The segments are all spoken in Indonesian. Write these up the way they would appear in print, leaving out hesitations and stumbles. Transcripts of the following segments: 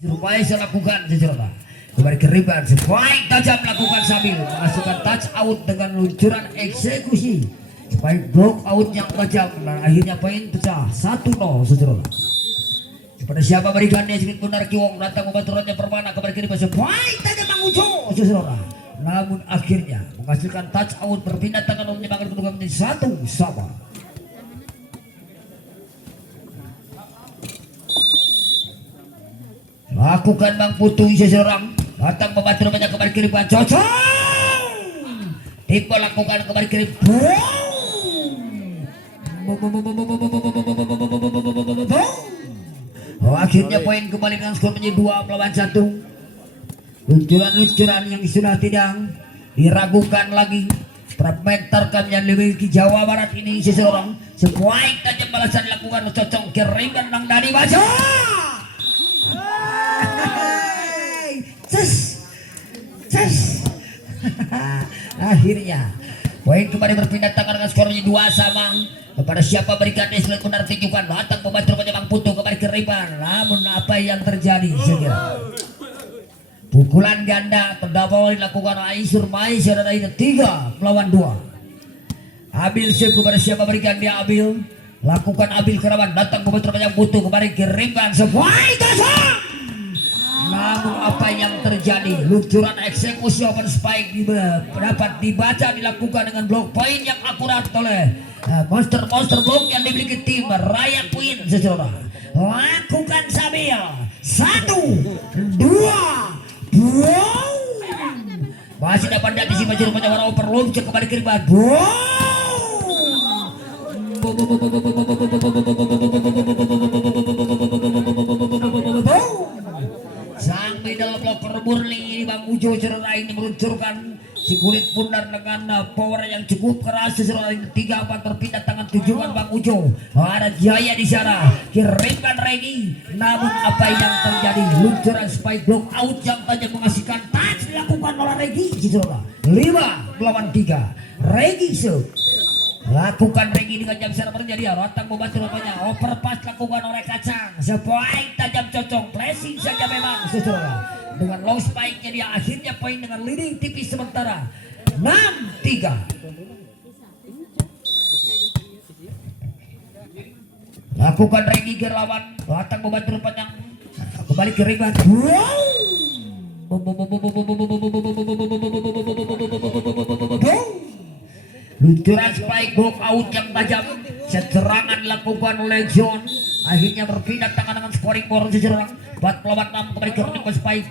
Supaya saya lakukan secara kembali ke rebound, spike tajam lakukan sambil menghasilkan touch out dengan luncuran eksekusi, spike block out yang tajam dan akhirnya poin pecah 1-0 secara. Kepada siapa berikannya sedikit benar Kiwong datang membantu Raja Permana kembali ke rebound, spike tajam Bang Ujo secara. Namun akhirnya menghasilkan touch out berpindah tangan untuk menyebabkan kedudukan menjadi 1-1. Lakukan Bang Putu seseorang datang membantu banyak kembali kiri Bang Cocok Tipe lakukan kembali kiri akhirnya poin kembali dengan skor menjadi 2 melawan 1. Luncuran-luncuran yang sudah tidak diragukan lagi termentarkan yang dimiliki Jawa Barat ini seseorang sebuah tajam balasan dilakukan Cocok kiriman Bang Dani Bajo. Ces. Akhirnya poin kembali berpindah tangan dengan skornya 2-2. Kepada siapa berikan sulit benar tunjukkan datang membantu Bang Putu kembali ke riban. Namun apa yang terjadi segera pukulan ganda terdakwa dilakukan Aisur Mais dan ini 3 melawan 2. Abil Syekh kepada siapa berikan dia Abil lakukan Abil Kerawan datang membantu Bang Putu kembali ke riban sebuah kosong. Namun apa yang terjadi luncuran eksekusi open spike dapat dibaca dilakukan dengan blok poin yang akurat oleh monster block yang dimiliki tim Raya Queen secara lakukan sambil 1 2 masih dapat diantisipasi rupanya warna overload kembali ke ribat sang middle blocker murni ini Bang Ujo cerita ini meluncurkan si kulit bundar dengan power yang cukup keras sesuai 3-4 terpindah tangan tujuan Bang Ujo. Ada Jaya di sana kirimkan Regi. Namun apa yang terjadi luncuran spike block out yang tajam menghasilkan touch dilakukan oleh Regi sesuai 5 melawan 3. Regi lakukan Regi dengan jam sana terjadi Rotang membantu rupanya overpass lakukan oleh Kacang spike tajam Cocok flashing saja memang sesuai dengan low spike nya dia akhirnya poin dengan leading tipis sementara 6-3. Lakukan Regi Gerlawan Rotang membantu rupanya kembali ke rebound luncuran spike block out yang tajam serangan dilakukan oleh John akhirnya berpindah tangan dengan scoring board seseorang 4 melawan 6 kembali ke ring spike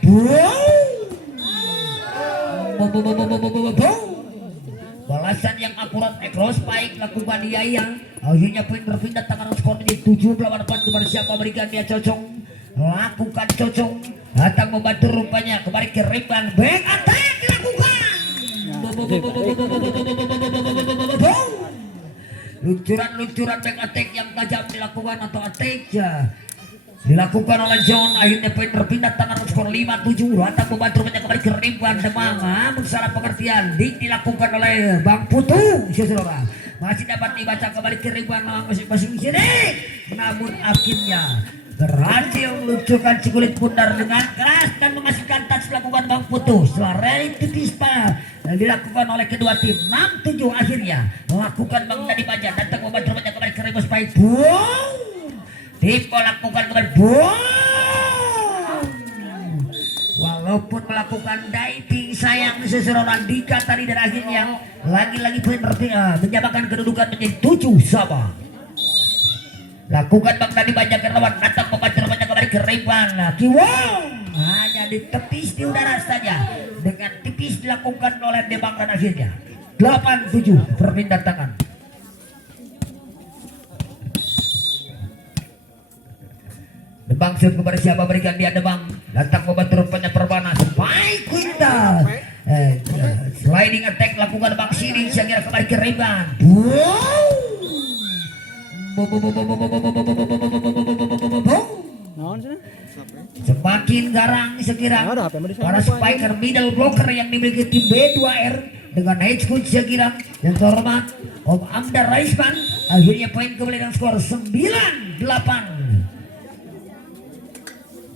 balasan yang akurat cross spike lakukan Yaya akhirnya poin berpindah tangan skor menjadi 7 melawan 4 kepada siapa berikan dia Cocok lakukan Cocok datang membantu rupanya kembali ke ring back attack dilakukan luncuran back attack yang tajam dilakukan atau attack dilakukan oleh John akhirnya poin berpindah tangan skor 5-7 datang membantu banyak kembali ke ribuan Demang namun salah pengertian dilakukan oleh Bang Putu saudara masih dapat dibaca kembali ke ribuan masing-masing sini namun akhirnya berhasil meluncurkan si kulit bundar dengan keras dan menghasilkan touch dilakukan Bang Putu setelah rally tipis yang dilakukan oleh kedua tim 6-7 akhirnya melakukan Bang Dadi Baja datang membantu banyak kembali ke ribuan spike Tipe lakukan kembali walaupun melakukan diving sayang seseorang Dika tadi dan akhirnya lagi-lagi poin menjabakan kedudukan menjadi 7-sama. Lakukan Bang Dani banyak lawan datang membantu banyak kembali ke ribuan Kiwong hanya ditepis di udara saja dengan tipis dilakukan oleh Demang dan akhirnya 8-7 berpindah tangan. Demang shoot kepada siapa berikan dia Demang datang membantu rupanya Permana spike Quintal sliding attack lakukan Bang Sini saya kembali ke ribuan semakin garang sekira para spiker middle blocker yang dimiliki tim B2R dengan head coach sekira yang terhormat Om Amdar Raisman akhirnya poin kembali dengan skor 9-8.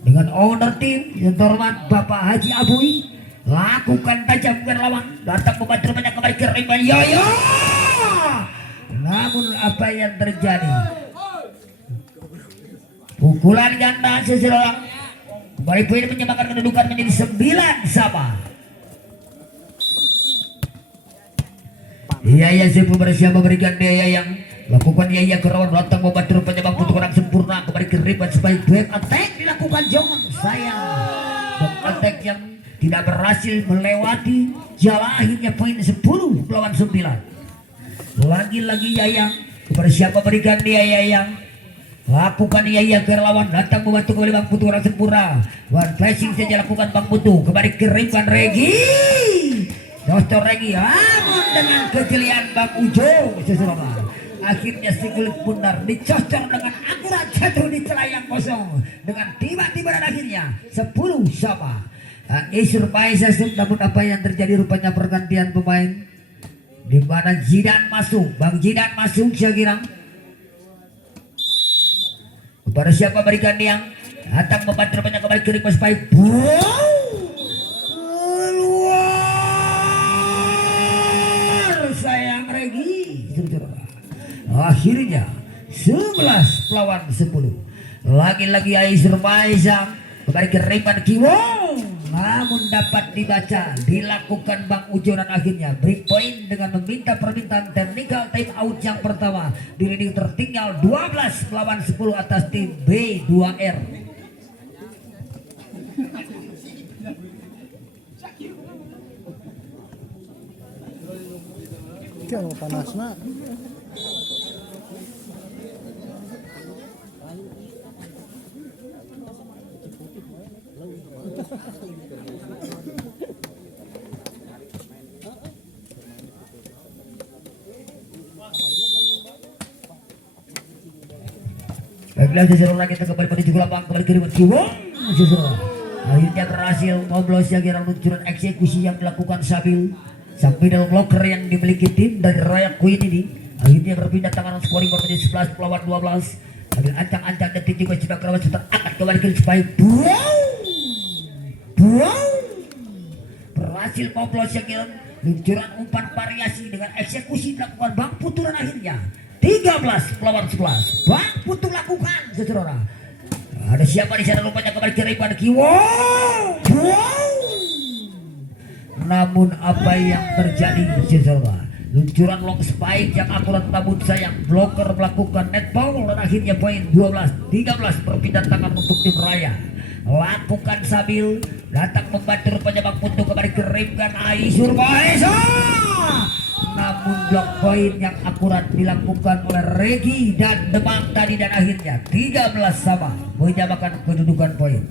dengan owner tim yang terhormat Bapak Haji Abui, lakukan tajam ke lawan, datang membantu banyak kembali ke Riban Yoyo. Namun apa yang terjadi? Pukulan ganda seseorang kembali poin menyamakan kedudukan menjadi 9 sama. Iya Sepu bersiap memberikan dia yang lakukan Yaya Kerawan, datang membantu penyebab untuk orang sempurna kembali ke Riban sebagai back attack dilakukan John. Sayang back attack yang tidak berhasil melewati jala, akhirnya poin 10 melawan 9. Lagi-lagi Yayang bersiap memberikan dia Yayang, lakukan Yaya Kerawan, datang membantu kembali Bang Putu orang sempurna. One flashing saja lakukan Bang Putu kembali ke Riban Regi. Dostor Regi, namun dengan kejelian Bang Ujo seseorang. Akhirnya single bundar dicocor dengan akurat jatuh di celah yang kosong dengan tiba-tiba dan akhirnya 10 sama. Isur Paisasum, namun apa yang terjadi rupanya pergantian pemain di mana Jidan masuk, Bang Jidan masuk saya kira. Kepada siapa berikan yang datang membantu rupanya kembali ke request baik. Sayang Regi, akhirnya 11 lawan 10. Lagi-lagi Aisur Maizam kembali ke Riban Kiwong, namun dapat dibaca dilakukan Bang Ujo dan akhirnya break point dengan meminta permintaan technical time out yang pertama di leading tertinggal 12 lawan 10 atas tim B2R. Kaya panas na. Baiklah seseorang kita kembali menuju lapang kembali ke Riban Kiwong. Akhirnya berhasil ngoblos ya kira luncuran eksekusi yang dilakukan sampai dalam locker yang dimiliki tim dari Raya Queen ini. Akhirnya berpindah tangan scoring menjadi 11 lawan 12. Ambil ancang-ancang dan tiba sudah kerawat sudah angkat kembali ke supaya berhasil ngoblos ya kira luncuran umpan variasi dengan eksekusi dilakukan Bang Putu dan akhirnya 13 lawan 11. Bang Putu lakukan seseorang. Ada siapa di sana rupanya kembali ke Riban Kiwong. Namun apa yang terjadi seseorang? Luncuran long spike yang akurat namun sayang blocker melakukan net foul dan akhirnya poin 12-13 berpindah tangan untuk tim Raya. Lakukan sambil datang membantu rupanya Bang Putu kembali ke Riban Aisur Maesa. Namun blok poin yang akurat dilakukan oleh Regi dan Demang tadi dan akhirnya 13 sama menyamakan kedudukan poin.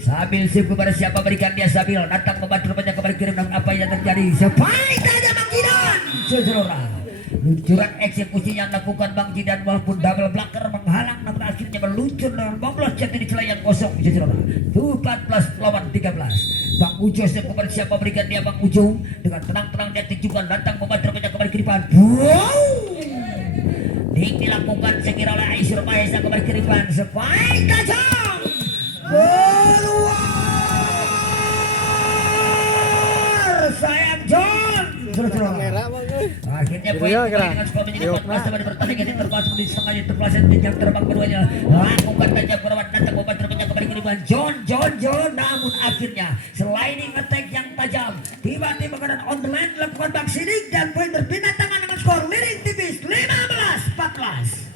Sabil sip kepada siapa berikan dia Sabil datang membantu rupanya kembali kirim dan apa yang terjadi sebaik saja Bang Jidan seseorang. Luncuran eksekusi yang dilakukan Bang Jidan walaupun double blocker menghalang namun akhirnya meluncur dengan boblos jatuh di celah yang kosong seseorang. 14 lawan 13. Bang Ujo kepada siapa berikan dia Bang Ujo dengan tenang-tenang dia tujukan datang membantu rupanya kembali ke depan. Dilakukan sekira oleh Aisyur Maesa kembali ke depan sebaik tajam keluar sayang John. Akhirnya poin dengan skor menjadi 14 sama di pertandingan ini termasuk di setengah terpelasan di jam terbang keduanya. Lakukan tajam kerawat datang membantu rupanya kembali ke depan John. Namun akhirnya sliding attack yang tajam tiba-tiba keadaan on the line dilakukan Bang Sidik dan poin berpindah tangan dengan skor leading tipis 15-14.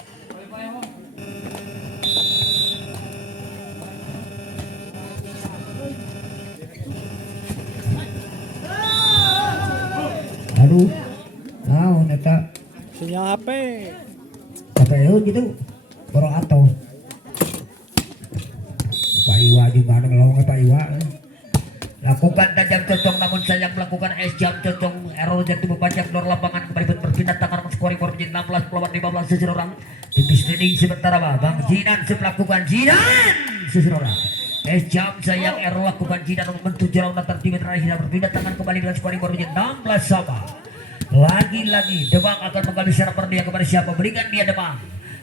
Aduh, naon eta Sinyal HP. KPU gitu, borong atau Pak Iwa juga ada ngelawang Pak Iwa. Lakukan tajam cocok namun sayang melakukan es jam cocok error jatuh mempanjang luar lapangan kembali berpindah tangan scoring menjadi 16 lawan 15 seseorang. Tipis training sebentar Bang Jidan melakukan Jidan seseorang. Es jam sayang error lakukan Jidan membentuk jalan tertiba terakhir berpindah tangan kembali dengan scoring menjadi 16 sama. Lagi-lagi Demang akan menggali server dia kepada siapa berikan dia Demang.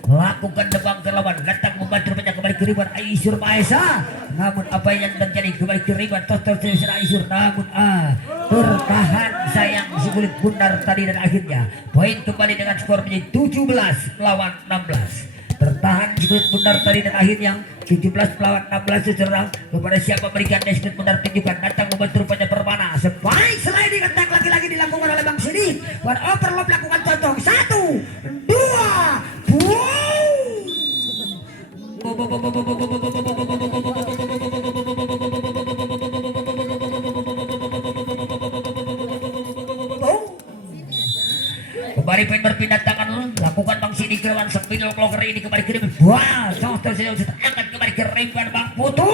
lakukan tebang ke lawan, datang membantu banyak kembali ke ribuan Aisur Maesa. Namun apa yang terjadi kembali ke ribuan total tersisa Aisur, namun bertahan sayang si kulit bundar tadi dan akhirnya poin kembali dengan skor menjadi 17 melawan 16. Bertahan sedikit benar tadi dan akhirnya 17 melawan 16 seserang kepada siapa berikan sedikit benar tunjukkan datang membantu rupanya Permana sebaik sliding attack lagi-lagi dilakukan oleh Bang Sidi. One overload lakukan contoh 1 2 kembali poin berpindah tangan lakukan Bang Sidi ke lawan Spidol Clocker ini kembali ke depan. Wah, contoh saya akan kembali ke Rimban Bang Putu.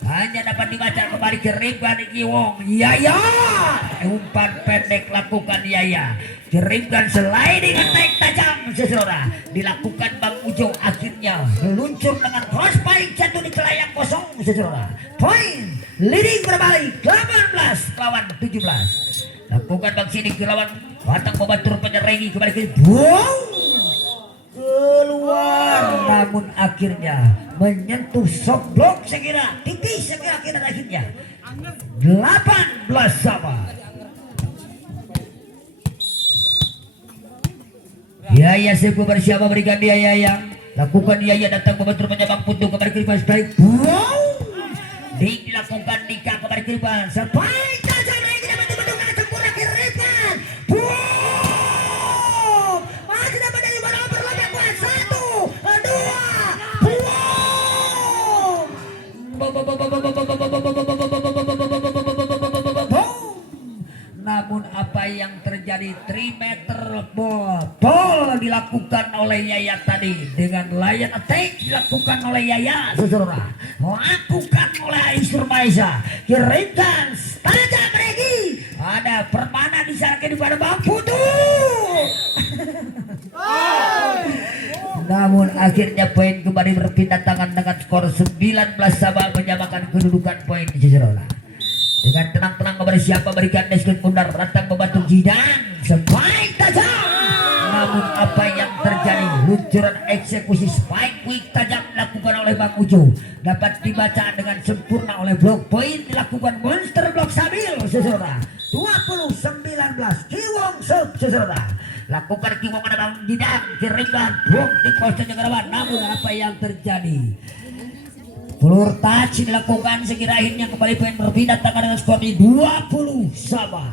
Hanya dapat dibaca kembali ke Rimban Iwong Yaya. Umpan pendek lakukan Yaya. Rimban sliding attack tajam sesaudara. Dilakukan Bang Ujo akhirnya meluncur dengan crossbite jatuh di celah yang kosong sesaudara. Poin leading berbalik 18 lawan 17. Lakukan Bang Sidi ke lawan batang membantu penyerangi kembali ke keluar, namun akhirnya menyentuh soft block sekira tipis sekira akhirnya 18 sama. Yaya Sebu bersama berikan dia Yaya lakukan Yaya datang membantu penyabang putu kembali ke depan strike dilakukan Dika kembali ke depan sampai tajam lagi dapat dibentukkan sempurna ke depan. Masih dapat dari mana berlomba kuat 1 2. Namun apa yang terjadi 3 meter ball dilakukan oleh Yaya tadi dengan lion attack dilakukan oleh Yaya saudara lakukan oleh Aisur Maesa kirimkan tajam lagi ada Permana di sana di pada Bang Putu. Namun akhirnya poin kembali berpindah tangan dengan skor 19 sama menyamakan kedudukan poin saudara. Dengan tenang-tenang kepada siapa berikan deskripsi bundar datang membantu Jidang spike tajam. Namun apa yang terjadi luncuran eksekusi spike quick tajam dilakukan oleh Bang Ujo dapat dibaca dengan sempurna oleh blok poin dilakukan monster blok Sabil sesaudara 20-19 Kiwong Sub sesaudara. Lakukan Kiwong pada Bang Jidang kirimkan blok di poster Jakarta. Namun apa yang terjadi Blur touch dilakukan sekira akhirnya kembali poin berpindah tangan dengan skor di 20 sama.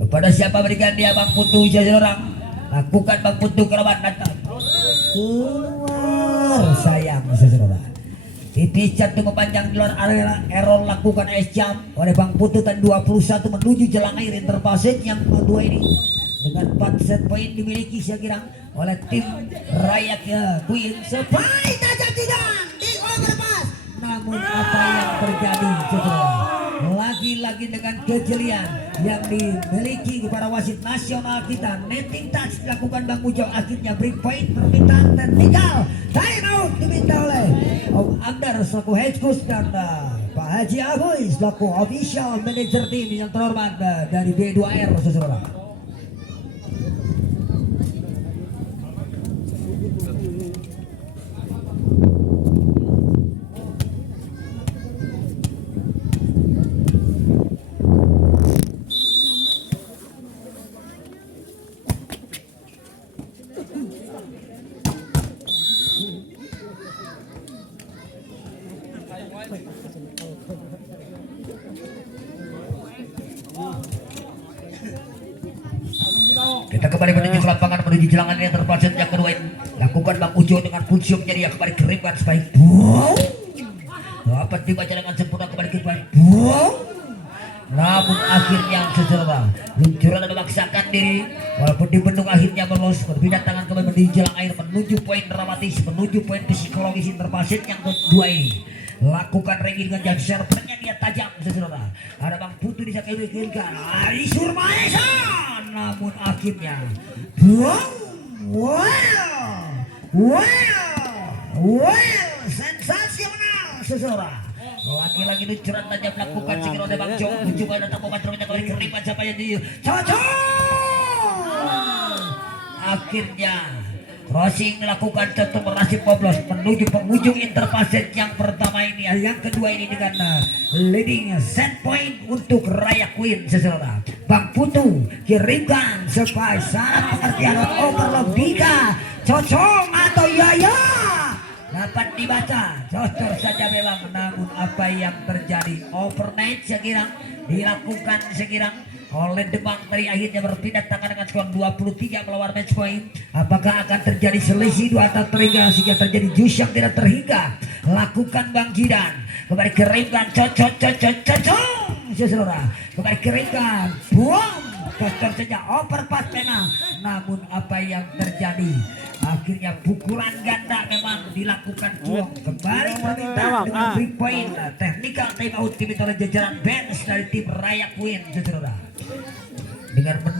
Kepada siapa berikan dia Bang Putu seseorang lakukan Bang Putu kerabat datang keluar sayang seseorang tipis jatuh memanjang di luar area error lakukan es jam oleh Bang Putu dan 21 menuju jelang air interpasit yang kedua ini dengan 4 set poin dimiliki sekira oleh tim Rayak Queen sebaik tajam tidak di overpass. Namun apa yang terjadi lagi-lagi dengan kejelian yang dimiliki kepada wasit nasional kita netting touch dilakukan Bang Ujo akhirnya break point permintaan vertikal time out diminta oleh Om Amdar selaku head coach dan Pak Haji Agoy selaku official manager tim yang terhormat dari B2R saudara. Kita kembali menuju ke lapangan menuju jelangan yang terpasang yang kedua ini lakukan Bang Ujo dengan puncuknya dia kembali kerimkan sebaik dapat dibaca dengan sempurna kembali ke depan namun akhirnya seserta luncuran memaksakan diri walaupun dibendung akhirnya melos berpindah tangan kembali menuju jelang air menuju poin dramatis menuju poin psikologis interpasit yang kedua ini lakukan regi dengan jam servernya dia tajam seserta ada Bang Putu di saat kirikan Aisur Maesa namun akhirnya sensasional seseorang lagi-lagi luncuran tajam melakukan segera oleh Bang Jo mencoba datang membantu kembali keripan siapa yang di cocok akhirnya crossing dilakukan tentu berhasil boblos menuju penghujung interpaset yang pertama ini. Yang kedua ini dengan leading set point untuk Raya Queen saudara. Bang Putu kirimkan supaya sana pengertian overlock Dika cocok atau Yaya dapat dibaca cocok saja memang, namun apa yang terjadi overmatch sekirang dilakukan sekirang oleh Demang dari akhirnya berpindah tangan dengan skor 23 melawan match point. Apakah akan terjadi selisih 2 atau 3 sehingga terjadi jus yang tidak terhingga? Lakukan Bang Jidan kembali keringkan cocok saudara, kembali keringkan buang cocok saja overpass memang, namun apa yang terjadi akhirnya pukulan ganda memang dilakukan Cuong kembali permintaan dengan 3 point technical time out diminta oleh jajaran bench dari tim Raya Queen saudara dengan